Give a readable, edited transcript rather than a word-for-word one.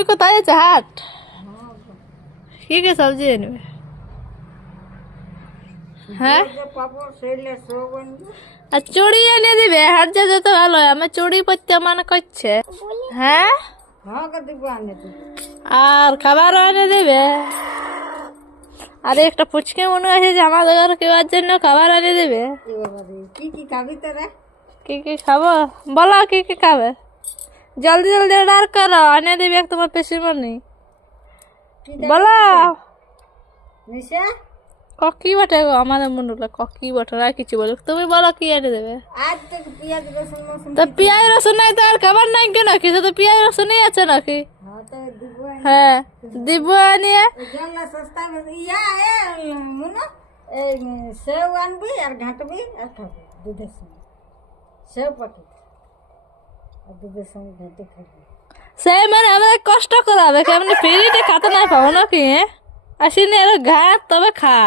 তুমি কোথায় আছো? হাট? কি কি সবজি আনবে? হ্যাঁ, আর চুড়ি এনে দিবে। হাট যেতে তো ভালো, আমার চুড়ি পরতে মনে করছে। হ্যাঁ, আর খাবারও এনে দিবে। আর একটা পুচকে মনে আছে যে আমাদের ঘরে কেবার জন্য খাবার এনে দেবে। কি কি খাবি তোরা? কি কি খাবো বলো, কি কি খাবে? জলদি জলদি অর্ডার করো, এনে দিবে তোমার পেশিমণি। বলো। নিশা ককি বটে গো, আমাদের মনে হলো ককি বটে, আর কিছু বলো। তুমি বলো কি এনে দেবে। আজ থেকে পেঁয়াজ রসুন মসুন তো পেঁয়াজ রসুন নাই তো আর খাবার নাই কেন? কিছু তো পেঁয়াজ রসুনই আছে নাকি? হ্যাঁ তো দিব হ্যাঁ, দিব নিয়ে। জল সস্তা ইয়া এ মুনো এই সেও আনবি আর ঘাঁটবি আর খাবি দুধের সঙ্গে। সেও প্যাকেট আর দুধের সঙ্গে ঘেঁটে খাবি। সেই মানে আমাদের কষ্ট করাবে, কেমনি ফ্রিতে খাতে না পাবো নাকি? আসিনি আর ঘাট তবে খা।